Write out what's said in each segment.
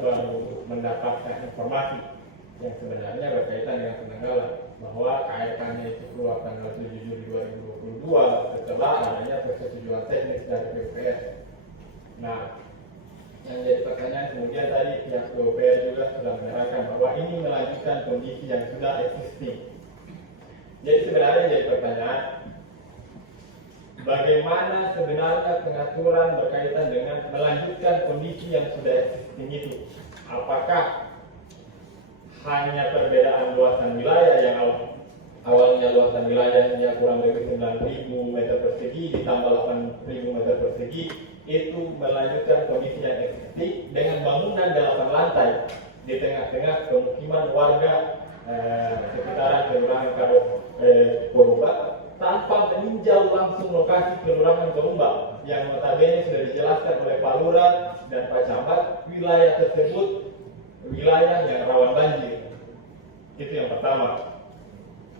baru mendapatkan informasi yang sebenarnya berkaitan dengan penanggalan bahwa KRK-nya itu keluar tanggal 7 Juli 2022 setelah adanya persetujuan teknis dari PUPR. Nah, yang jadi pertanyaan kemudian tadi pihak PUPR juga sudah menyerahkan bahwa ini melanjutkan kondisi yang sudah existing. Jadi sebenarnya jadi pertanyaan, bagaimana sebenarnya pengaturan berkaitan dengan melanjutkan kondisi yang sudah existing itu? Apakah hanya perbedaan luasan wilayah yang awalnya luasan wilayahnya kurang lebih 9.000 meter persegi ditambah 8.000 meter persegi, itu melanjutkan kondisi yang existing dengan bangunan 8 lantai di tengah-tengah pemukiman warga sekitaran Kelurahan Korumba tanpa meninjau langsung lokasi Kelurahan Korumba yang notabene sudah dijelaskan oleh Pak Lurah dan Pak Camat wilayah tersebut wilayah yang rawan banjir. Itu yang pertama.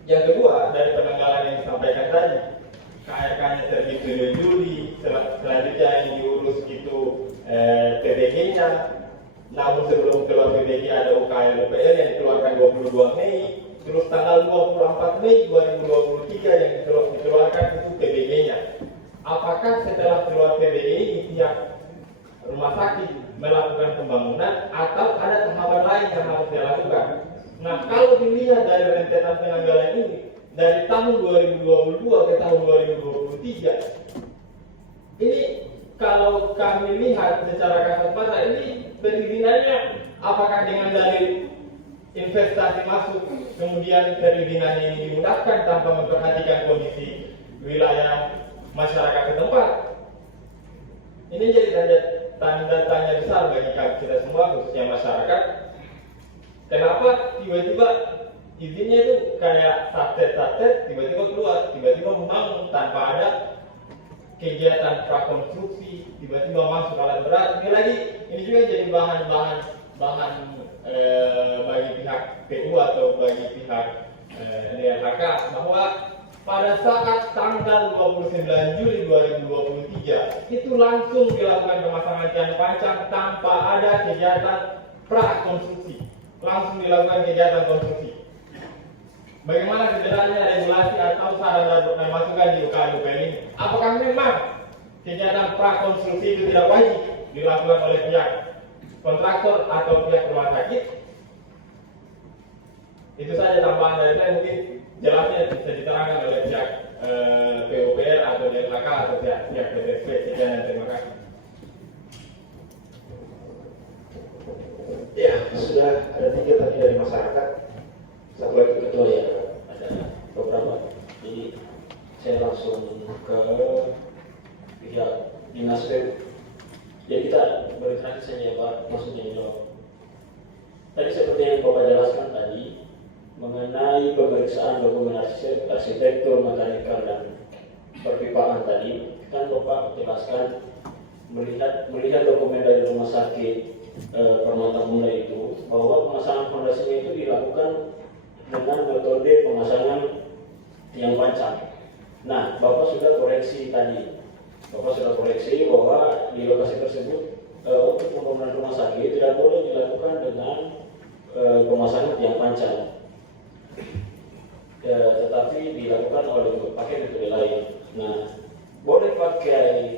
Yang kedua, dari penanggalan yang disampaikan tadi, KRK-nya terbit 7 Juli, selanjutnya yang diurus itu PBG-nya, namun sebelum keluar PBG ada UKL UPL yang dikeluarkan 22 Mei, terus tanggal 24 Mei 2023 yang dikeluarkan itu PBG-nya. Apakah setelah keluar PBG ini pihak rumah sakit melakukan pembangunan atau ada tahapan lain yang harus dilakukan? Nah, kalau dilihat dari rentetan penanggalan ini dari tahun 2022 ke tahun 2023, ini kalau kami lihat secara kasat mata ini perizinannya apakah dengan dari investasi masuk kemudian perizinannya ini dimudahkan tanpa memperhatikan kondisi wilayah masyarakat setempat? Ini jadi tanda tanya besar bagi kita semua, khususnya masyarakat. Kenapa tiba-tiba izinnya itu kayak satet-satet tiba-tiba keluar, tiba-tiba membangun tanpa ada kegiatan prakonstruksi, tiba-tiba masuk alat berat. Ini juga jadi bahan bagi pihak PU atau bagi pihak DLHK bahwa pada saat tanggal 29 Juli 2023 itu langsung dilakukan pemasangan tiang pancang tanpa ada kegiatan prakonstruksi, langsung dilakukan kegiatan konstruksi. Bagaimana sebenarnya regulasi atau saran dan masukan di UKL ini? Apakah memang kegiatan prakonstruksi itu tidak wajib dilakukan oleh pihak kontraktor atau pihak rumah sakit? Itu saja tambahan dari saya, mungkin jelasnya bisa diterangkan oleh pihak PUPR atau DLHK atau pihak PTSP. Sekian dan terima kasih. Ya, sudah ada 3 tadi dari masyarakat, satu lagi ketua ya, ada beberapa. Jadi saya langsung ke pihak Dinas PU. Jadi kita berinteraksi saja ya Pak, maksudnya jawab. Tadi seperti yang Bapak jelaskan tadi mengenai pemeriksaan dokumen arsitektur, mekanikal dan perpipaan tadi, kan Bapak jelaskan melihat dokumen dari rumah sakit Permata Mula itu bahwa pemasangan fondasinya itu dilakukan dengan metode pemasangan tiang pancang. Nah, Bapak sudah koreksi tadi. Bapak sudah koreksi bahwa di lokasi tersebut untuk pembangunan rumah sakit tidak boleh dilakukan dengan pemasangan tiang pancang. Tetapi dilakukan pakai metode lain. Nah, boleh pakai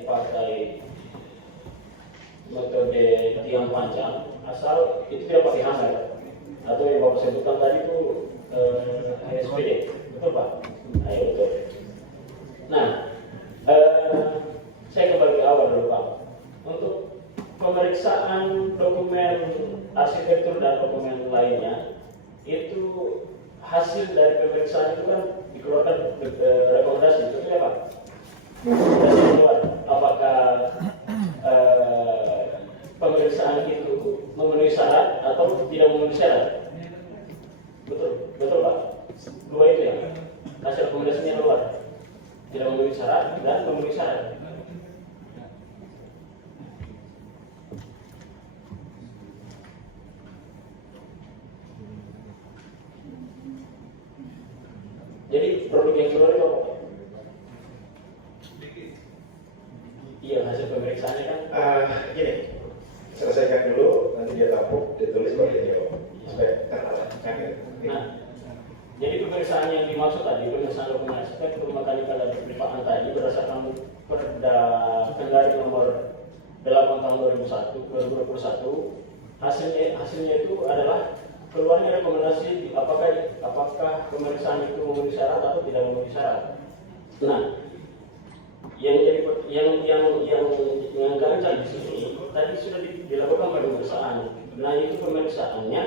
metode tiang pancang asal itu tidak pakai hanger atau yang Bapak sebutkan tadi itu SPD, betul Pak? Ayo betul. Nah, saya kembali ke awal dulu Pak. Untuk pemeriksaan dokumen arsitektur dan dokumen lainnya itu hasil dari pemeriksaan itu kan dikeluarkan rekomendasi, betul ya Pak? Apakah pemeriksaan itu memenuhi syarat atau tidak memenuhi syarat? Betul Pak? Dua itu ya, hasil rekomendasinya keluar, tidak memenuhi syarat dan memenuhi syarat. Jadi produk yang keluar itu apa? Iya, hasil pemeriksaannya kan gini, selesaikan dulu, nanti dia tampuk, ditulis kalau dia jawab. Supaya terarah. Nah, jadi pemeriksaan yang dimaksud tadi, pemeriksaan dokumen aspek rumah tangga dan perlipaan tadi berdasarkan Perda Kendari nomor 8 tahun 2021, hasilnya itu adalah keluarnya rekomendasi apakah pemeriksaan itu memenuhi syarat atau tidak memenuhi syarat. Nah, yang ganjal di sini tadi sudah dilakukan pemeriksaan. Nah, itu pemeriksaannya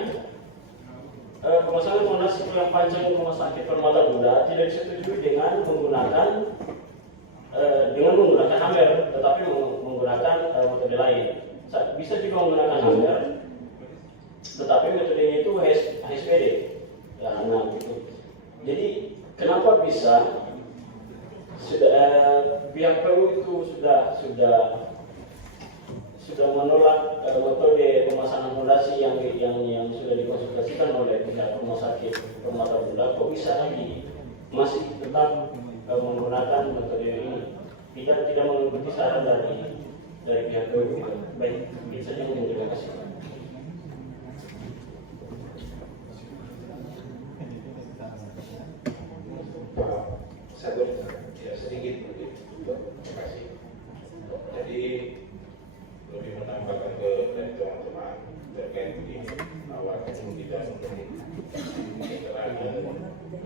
pemasangan fondasi yang panjang rumah sakit Permata Bunda tidak disetujui dengan menggunakan hammer, tetapi menggunakan metode lain. Bisa juga menggunakan hammer, tetapi metodenya itu HSPD. Nah, gitu. Jadi kenapa bisa pihak PU itu sudah menolak metode pemasangan fondasi yang sudah dikonsultasikan oleh pihak rumah sakit Permata Bunda, kok bisa lagi masih tetap menggunakan metode ini, tidak mengikuti saran dari pihak PU. Baik, itu saja mungkin. Terima kasih. Sedikit terima kasih. Jadi lebih menambahkan ke dari teman-teman terkait ini bahwa tidak keterangan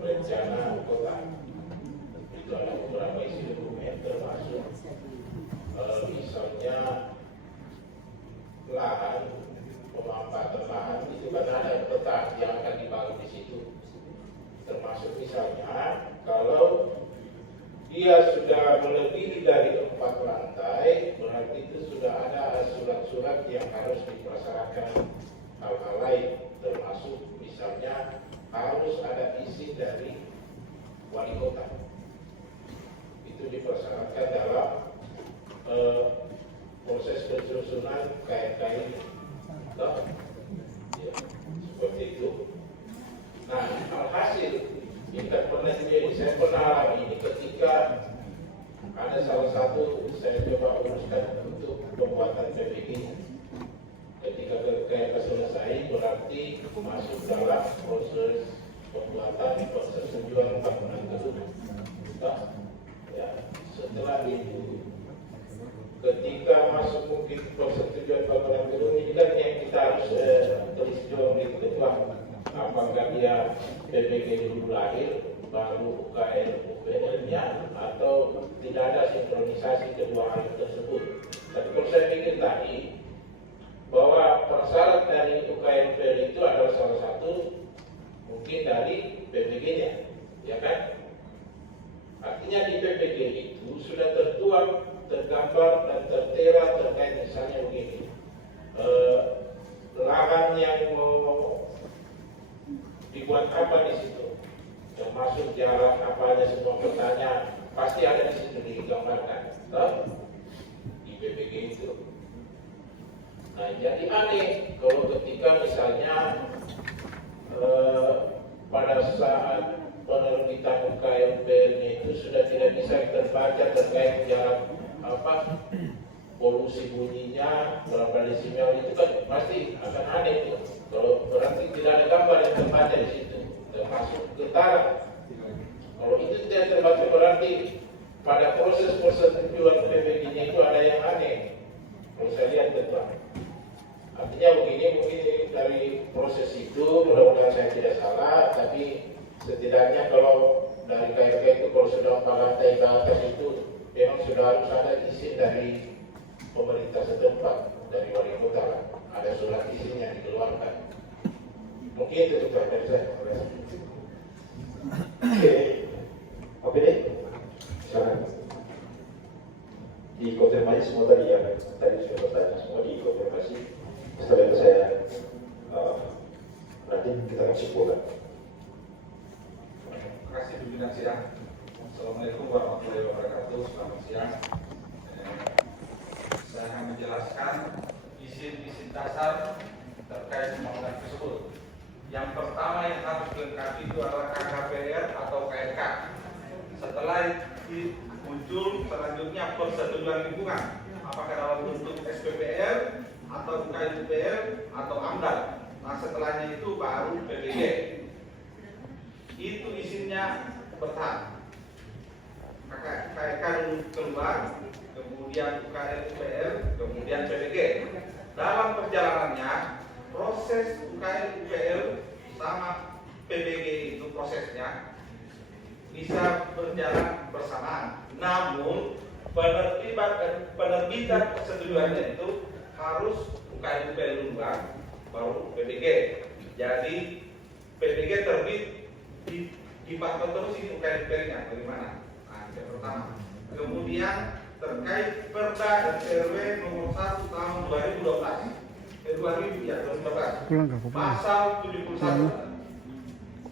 rencana kota itu ada beberapa isi dokumen termasuk misalnya lahan pemanfaatan lahan itu kan ada peta yang akan dibangun di situ, termasuk misalnya kalau dia sudah melebihi dari 4 lantai, berarti itu sudah ada surat-surat yang harus dipersyaratkan hal-hal lain, termasuk misalnya harus ada izin dari wali kota. Itu dipersyaratkan dalam proses penyusunan KNK ini. Ya, seperti itu. Nah, alhasil kita pernah ini, saya pernah alami ini ketika ada salah satu saya coba uruskan untuk pembuatan PPG. Ketika KNK selesai berarti masuk dalam proses pembuatan persetujuan bangunan gedung. Ya, setelah itu ketika masuk mungkin persetujuan bangunan gedung ini kan yang kita harus tulis juga di ketua. Apakah dia PPG dulu lahir baru UKM UPL-nya atau tidak ada sinkronisasi kedua hal tersebut. Tapi kalau saya pikir tadi bahwa persyarat dari UKM UPL itu adalah salah satu mungkin dari PPG-nya, ya kan? Artinya di PPG itu sudah tertuang, tergambar dan tertera terkait misalnya begini, lahan yang mau dibuat apa di situ, termasuk jalan apanya semua petanya pasti ada di situ digambarkan, di PPG itu. Nah, jadi aneh kalau ketika misalnya pada saat penerbitan UKM-nya itu sudah tidak bisa terbaca terkait jalan apa polusi bunyinya berapa desimal, itu kan pasti akan aneh itu. Kalau berarti tidak ada gambar yang terbaca di situ, termasuk getaran. Kalau itu tidak terbaca berarti pada proses persetujuan PPG-nya itu ada yang aneh. Kalau saya lihat betul. Artinya begini, mungkin dari proses itu mudah-mudahan saya tidak salah, tapi setidaknya kalau dari KRK itu kalau sudah 4 lantai ke atas itu memang sudah harus ada izin dari pemerintah setempat, dari wali kota, ada surat izin yang dikeluarkan. Mungkin itu juga dari saya. Oke, opini? Silakan. Dikonfirmasi semua tadi yang tadi sudah bertanya, semua dikonfirmasi. Setelah itu saya nanti kita akan simpulkan. Terima kasih pimpinan sidang. Assalamualaikum warahmatullahi wabarakatuh. Selamat siang. Saya akan menjelaskan izin-izin dasar terkait pembangunan tersebut. Yang pertama yang harus dilengkapi itu adalah KKPR atau KNK. Setelah itu muncul selanjutnya persetujuan lingkungan, apakah dalam bentuk SPPR atau UKM UPL atau AMDAL. Nah setelahnya itu baru PBG. Itu isinya bertahap. KK dulu keluar, kemudian UKM UPL, kemudian PBG. Dalam perjalanannya, proses UKM UPL sama PBG itu prosesnya bisa berjalan bersamaan. Namun penerbitan persetujuannya itu harus UKM UPL duluan, baru PBG. Jadi PBG terbit dipantau terus ini UKM UPL-nya bagaimana? Nah, yang pertama. Kemudian terkait Perda RW nomor 1 tahun 2012. 2012. Pasal 71.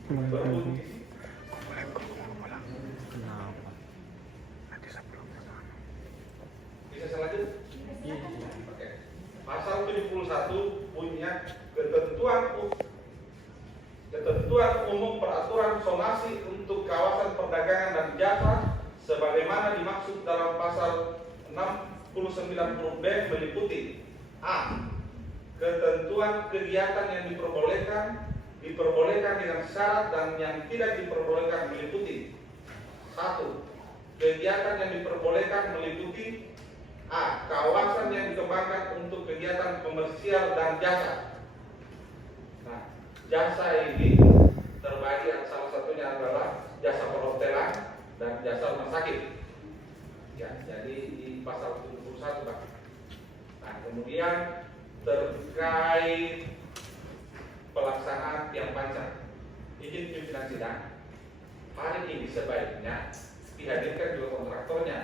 Berbunyi. Bisa saya lanjut? Oke. Pasal 71 bunyinya ketentuan umum peraturan somasi untuk kawasan perdagangan dan jasa sebagaimana dimaksud dalam pasal 69 huruf B meliputi A. Ketentuan kegiatan yang diperbolehkan dengan syarat dan yang tidak diperbolehkan meliputi 1. Kegiatan yang diperbolehkan meliputi A. Kawasan yang dikembangkan untuk kegiatan komersial dan jasa. Nah, jasa ini terbagi, salah satunya adalah jasa perhotelan dan jasa rumah sakit. Ya, jadi di pasal 71, Pak. Nah, kemudian terkait pelaksanaan tiang panjang, izin pimpinan sidang, hari ini sebaiknya dihadirkan juga kontraktornya.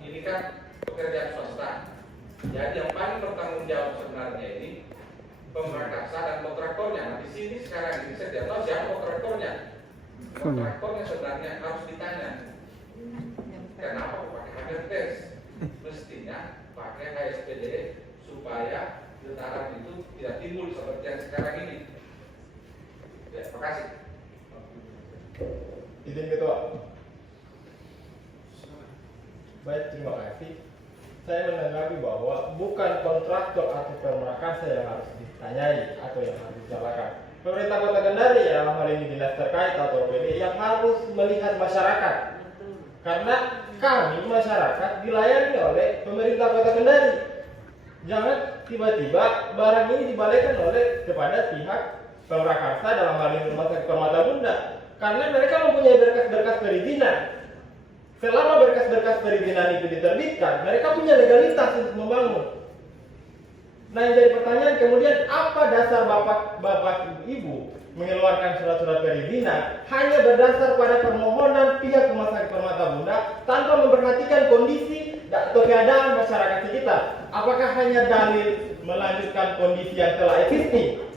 Ini kan pekerjaan swasta. Jadi yang paling bertanggung jawab sebenarnya ini pemrakasa dan kontraktornya. Nah, di sini sekarang ini saya tidak tahu siapa kontraktornya. Kontraktornya sebenarnya harus ditanya. Kenapa pakai harga tes? Mestinya pakai HSPD supaya getaran itu tidak timbul seperti yang sekarang ini. Ya, terima kasih. Izin ketua. Baik, terima kasih. Saya menanggapi bahwa bukan kontraktor atau pemrakasa yang harus ditanyai atau yang harus disalahkan. Pemerintah Kota Kendari ya, dalam hal ini dinas terkait atau PD yang harus melihat masyarakat. Karena kami masyarakat dilayani oleh pemerintah Kota Kendari. Jangan tiba-tiba barang ini dibalikan oleh kepada pihak pemrakarsa dalam hal ini Rumah Sakit Permata Bunda. Karena mereka mempunyai berkas-berkas perizinan. Selama berkas-berkas perizinan itu diterbitkan, mereka punya legalitas untuk membangun. Nah, yang jadi pertanyaan kemudian, apa dasar bapak ibu mengeluarkan surat-surat perizinan hanya berdasar pada permohonan pihak Rumah Sakit Permata Bunda tanpa memperhatikan kondisi atau keadaan masyarakat sekitar? Apakah hanya dalil melanjutkan kondisi yang telah existing?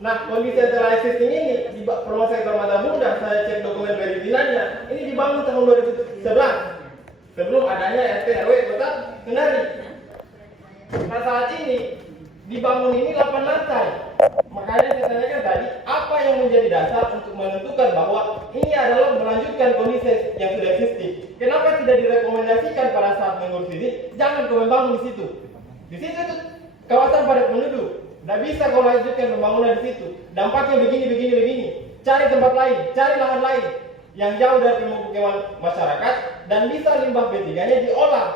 Nah, kondisi yang telah existing ini di Rumah Sakit Permata Bunda, saya cek dokumen perizinannya, ini dibangun tahun 2011 sebelum adanya RT RW Kota Kendari. Nah, saat ini dibangun ini 8 lantai. Makanya saya tanyakan tadi, apa yang menjadi dasar untuk menentukan bahwa ini adalah melanjutkan kondisi yang sudah existing? Kenapa tidak direkomendasikan pada saat mengurus ini, jangan kau membangun di situ? Di situ itu kawasan padat penduduk. Tidak bisa kau lanjutkan pembangunan di situ. Dampaknya begini. Cari tempat lain, cari lahan lain yang jauh dari pemukiman masyarakat dan bisa limbah B3-nya diolah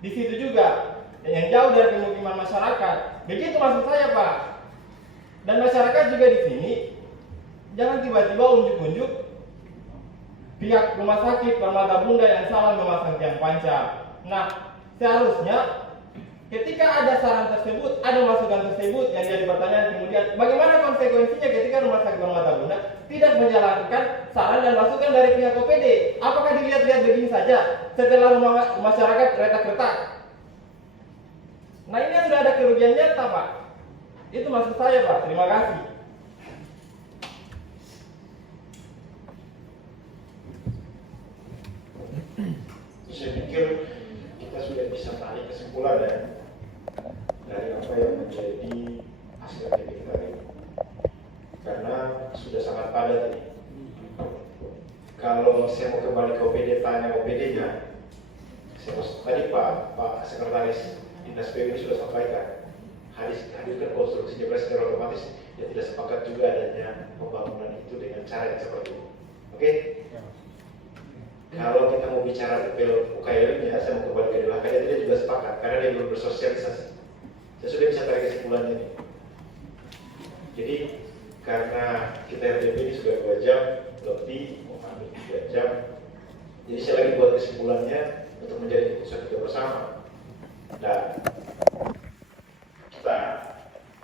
di situ juga, yang jauh dari pemukiman masyarakat. Begitu maksud saya, Pak. Dan masyarakat juga di sini jangan tiba-tiba unjuk-unjuk pihak Rumah Sakit Permata Bunda yang salah memasang tiang panjang. Nah, seharusnya ketika ada saran tersebut, ada masukan tersebut, yang jadi pertanyaan kemudian, bagaimana konsekuensinya ketika Rumah Sakit Permata Bunda tidak menjalankan saran dan masukan dari pihak OPD? Apakah dilihat-lihat begini saja setelah masyarakat retak-retak? Nah, ini sudah ada kerugian nyata, Pak. Itu maksud saya, Pak. Terima kasih. Saya pikir kita sudah bisa tarik kesimpulan ya dari apa yang menjadi hasil aktivitas kita ini, karena sudah sangat padat ini. Kalau saya mau kembali ke OPD, tanya OPD-nya, tadi Pak Sekretaris Dinas PU ini sudah sampaikan, hadirkan konstruksi jembatan secara otomatis, ya tidak sepakat juga adanya pembangunan itu dengan cara yang seperti ini. Oke? Kalau kita mau bicara detail UKM-nya, saya mau kembali ke Delakanya, dia juga sepakat karena dia belum bersosialisasi. Saya sudah bisa tarik kesimpulannya nih. Jadi karena kita RDP ini sudah 2 jam lebih, mau ambil 3 jam, jadi saya lagi buat kesimpulannya untuk menjadi keputusan kita bersama. Dan kita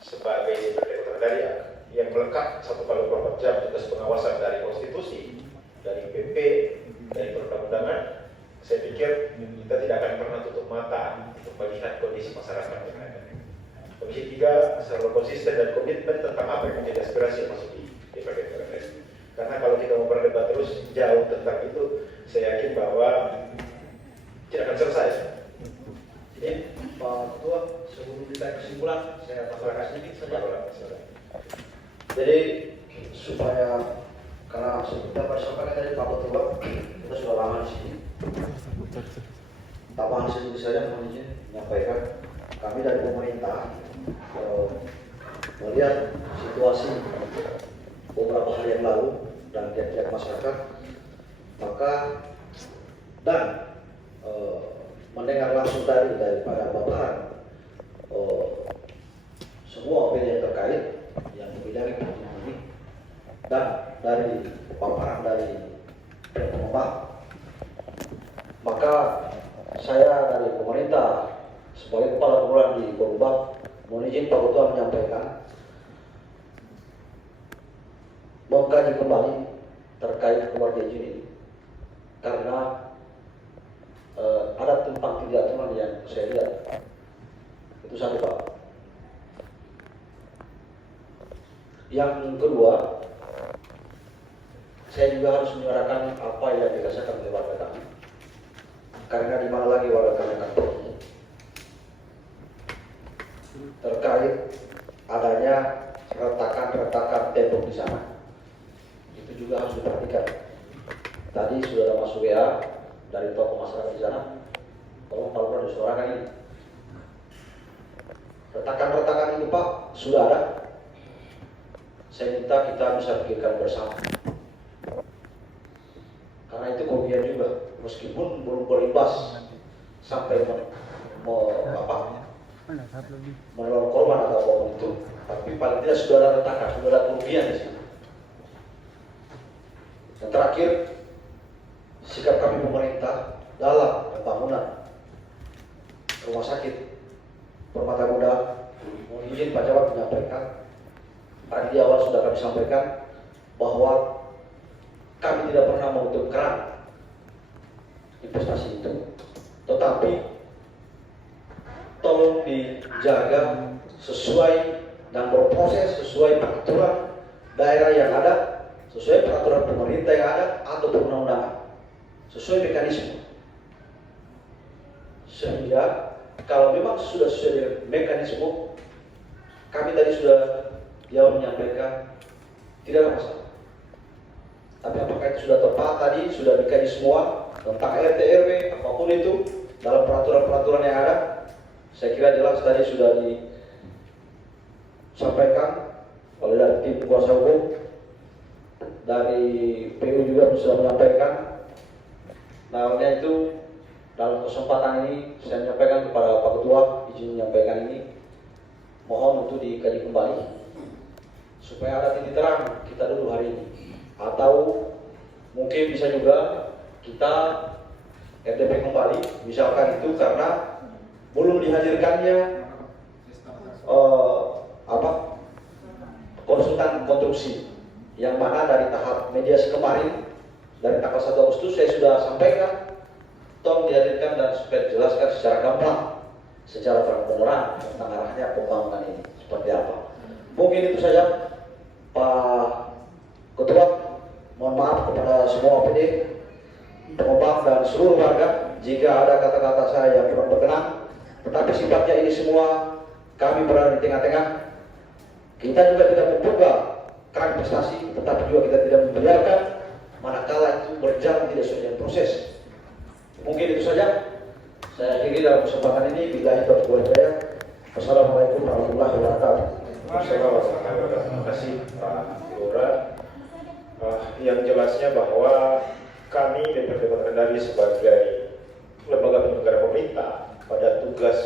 sebagai sekretariat dari yang melekat 1x24 jam tugas pengawasan dari konstitusi, dari PP, dari perundang-undangan, saya pikir kita tidak akan pernah tutup mata untuk melihat kondisi masyarakat yang ada. Komisi 3 selalu konsisten dan komitmen tentang apa yang menjadi aspirasi yang masuk di DPRD PRS. Karena kalau kita mau berdebat terus jauh tentang itu, saya yakin bahwa tidak akan selesai. Jadi Pak Ketua, sebelum kita kesimpulan, saya tambahkan sedikit saja. Jadi supaya, karena seperti apa disampaikan tadi Pak Ketua, kita sudah lama di sini. Tambahan sedikit saja mohon izin menyampaikan, kami dari pemerintah melihat situasi beberapa hari yang lalu dan tiap-tiap masyarakat, maka dan mendengar langsung daripada paparan semua opini yang terkait yang membidangi ini dan dari paparan dari pengembang, maka saya dari pemerintah sebagai kepala kelurahan di Borumbak mohon izin Pak Ketua menyampaikan mengkaji kembali terkait keluarga izin ini karena ada tumpang tindih aturan yang saya lihat. Itu satu Pak. Yang kedua, saya juga harus menyuarakan apa yang dirasakan oleh warga kami. Karena di mana lagi warga kami akan pergi terkait adanya retakan tembok di sana. Itu juga harus diperhatikan. Tadi sudah ada masuk WA dari tokoh masyarakat di sana, tolong Pak Lurah disuarakan ini. Retakan-retakan itu Pak sudah ada. Saya minta kita bisa pikirkan bersama. Karena itu kerugian juga, meskipun belum berimbas sampai menolong korban atau apapun itu, tapi paling tidak sudah ada retakan, sudah ada kerugian di sini. Yang terakhir, sikap kami pemerintah dalam pembangunan rumah sakit Permata Muda, mohon izin Pak Camat menyampaikan, tadi di awal sudah kami sampaikan bahwa kami tidak pernah menutup keran investasi itu, tetapi tolong dijaga sesuai dan berproses sesuai peraturan daerah yang ada, sesuai peraturan pemerintah yang ada atau perundang-undangan, sesuai mekanisme. Sehingga kalau memang sudah sesuai mekanisme, kami tadi sudah jauh menyampaikan tidak ada masalah. Tapi apakah itu sudah tepat tadi, sudah dikaji semua tentang RT RW apapun itu dalam peraturan-peraturan yang ada, saya kira jelas tadi sudah disampaikan oleh dari tim kuasa hukum, dari PU juga sudah menyampaikan. Nah, oleh itu dalam kesempatan ini saya menyampaikan kepada Pak Ketua, izin menyampaikan ini, mohon untuk dikaji kembali supaya ada titik terang kita dulu hari ini, atau mungkin bisa juga kita RDP kembali, misalkan itu karena belum dihadirkannya konsultan konstruksi, yang mana dari tahap mediasi kemarin dari tanggal 1 Agustus saya sudah sampaikan tolong dihadirkan dan supaya dijelaskan secara gamblang, secara terang-terangan tentang arahnya pembangunan ini seperti apa. Mungkin itu saja Pak Ketua. Mohon maaf kepada semua OPD, pengembang dan seluruh warga jika ada kata-kata saya yang kurang berkenan. Tetapi sifatnya ini semua kami berada di tengah-tengah. Kita juga tidak membuka keran investasi, tetapi juga kita tidak membiarkan manakala itu berjalan tidak sesuai dengan proses. Mungkin itu saja. Saya akhiri dalam kesempatan ini, bila itu saya. Wassalamualaikum warahmatullahi wabarakatuh. Wassalamualaikum. Terima kasih Pak Lurah. Yang jelasnya bahwa kami DPRD Kota Kendari sebagai lembaga penyelenggara pemerintah pada tugas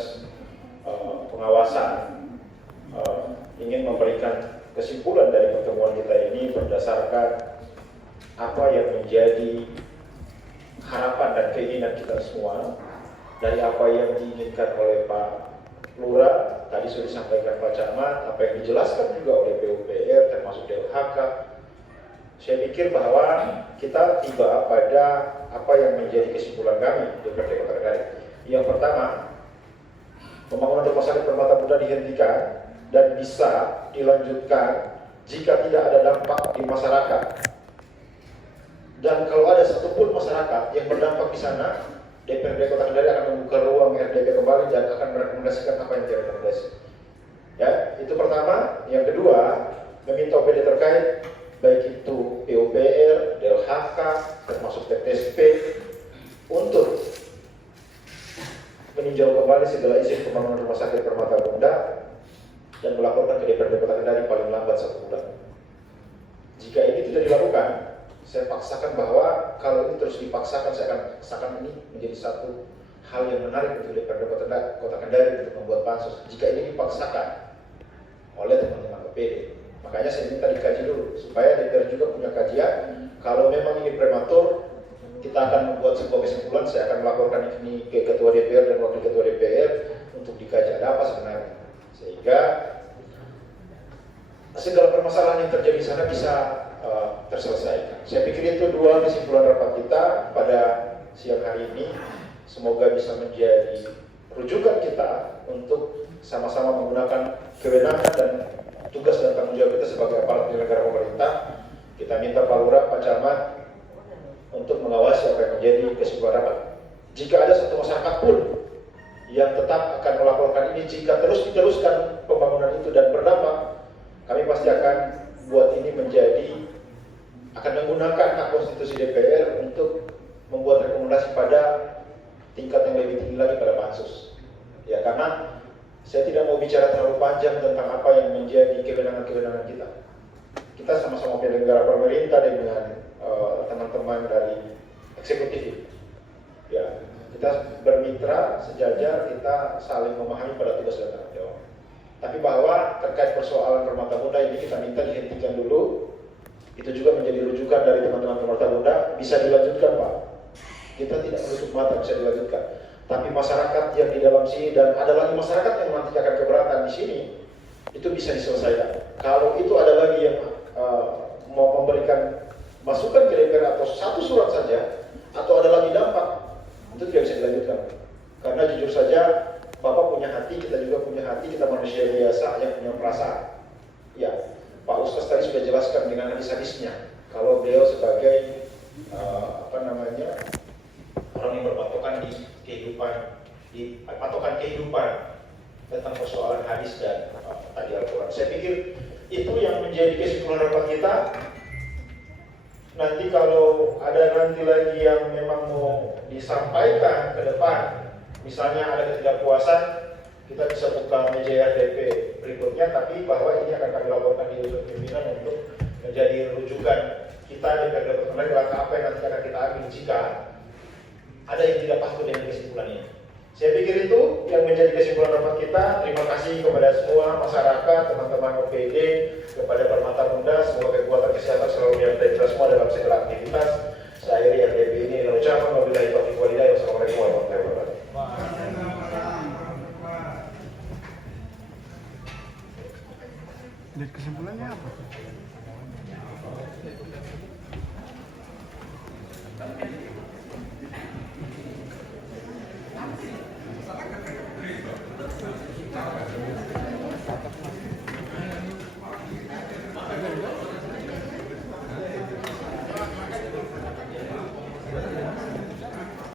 pengawasan ingin memberikan kesimpulan dari pertemuan kita ini berdasarkan apa yang menjadi harapan dan keinginan kita semua dari apa yang diinginkan oleh Pak Lurah, tadi sudah disampaikan Pak Camat, apa yang dijelaskan juga oleh PUPR termasuk DLHK. Saya pikir bahwa kita tiba pada apa yang menjadi kesimpulan kami di DPRD Kota Kendari. Yang pertama, pembangunan rumah sakit Permata Bunda dihentikan dan bisa dilanjutkan jika tidak ada dampak di masyarakat. Dan kalau ada satupun masyarakat yang berdampak di sana, DPRD Kota Kendari akan membuka ruang RDP kembali dan akan merekomendasikan apa yang direkomendasi. Ya, itu pertama. Yang kedua, meminta OPD terkait, baik itu PUPR, DLHK, termasuk TTSP, untuk meninjau kembali segala izin pembangunan rumah sakit Permata Bunda dan melaporkan ke DPRD Kota Kendari paling lambat 1 bulan. Jika ini tidak dilakukan, saya paksakan bahwa kalau ini terus dipaksakan, saya akan paksakan ini menjadi satu hal yang menarik untuk DPRD Kota Kendari untuk membuat pansus. Jika ini dipaksakan oleh teman-teman OPD, makanya saya minta dikaji dulu supaya DPR juga punya kajian. Kalau memang ini prematur, kita akan membuat sebuah kesimpulan. Saya akan melaporkan ini ke Ketua DPR dan Wakil Ketua DPR untuk dikaji ada apa sebenarnya, sehingga segala permasalahan yang terjadi di sana bisa terselesaikan. Saya pikir itu dua kesimpulan rapat kita pada siang hari ini. Semoga bisa menjadi rujukan kita untuk sama-sama menggunakan kewenangan dan tugas dan tanggung jawab kita sebagai aparat penyelenggara pemerintah. Kita minta Pak Lurah, Pak Camat untuk mengawasi apa yang menjadi kesimpulan rapat. Jika ada satu masyarakat pun yang tetap akan melaporkan ini, jika terus diteruskan pembangunan itu dan berdampak, kami pasti akan buat ini akan menggunakan hak konstitusi DPR untuk membuat rekomendasi pada tingkat yang lebih tinggi lagi pada pansus. Ya, karena saya tidak mau bicara terlalu panjang tentang apa yang menjadi kewenangan-kewenangan kita. Kita sama-sama penyelenggara pemerintah dengan teman-teman dari eksekutif. Ya, kita bermitra sejajar, kita saling memahami pada tugas dan tanggung jawab. Tapi bahwa terkait persoalan Permata Bunda ini kita minta dihentikan dulu. Itu juga menjadi rujukan dari teman-teman Permata Bunda, bisa dilanjutkan Pak. Kita tidak menutup mata, bisa dilanjutkan. Tapi masyarakat yang di dalam sini dan ada lagi masyarakat yang nanti akan keberatan di sini, itu bisa diselesaikan. Kalau itu ada lagi yang mau memberikan masukan ke DPR atau satu surat saja, atau ada lagi dampak, itu tidak bisa dilanjutkan. Karena jujur saja, Bapak punya hati, kita juga punya hati, kita manusia biasa yang punya perasaan. Ya, Pak Ustaz tadi sudah jelaskan dengan hadis-hadisnya, kalau beliau sebagai orang yang berpatokan di kehidupan, di patokan kehidupan tentang persoalan hadis dan tadi Al-Quran. Saya pikir itu yang menjadi kesimpulan rapat kita. Nanti kalau ada lagi yang memang mau disampaikan ke depan, misalnya ada ketidakpuasan, kita bisa buka meja RDP berikutnya, tapi bahwa ini akan kami laporkan di pimpinan untuk menjadi rujukan kita di DPRD langkah apa yang nanti akan kita ambil jika ada yang tidak patuh dengan kesimpulan ini. Saya pikir itu yang menjadi kesimpulan rapat kita. Terima kasih kepada semua masyarakat, teman-teman OPD, kepada Permata Bunda, semoga kekuatan kesehatan selalu menyertai kita semua dalam segala aktivitas. Saya akhiri RDP ini dengan ucapan wabillahi taufiq wal hidayah. Wassalamualaikum warahmatullahi wabarakatuh. Dan kesimpulannya apa?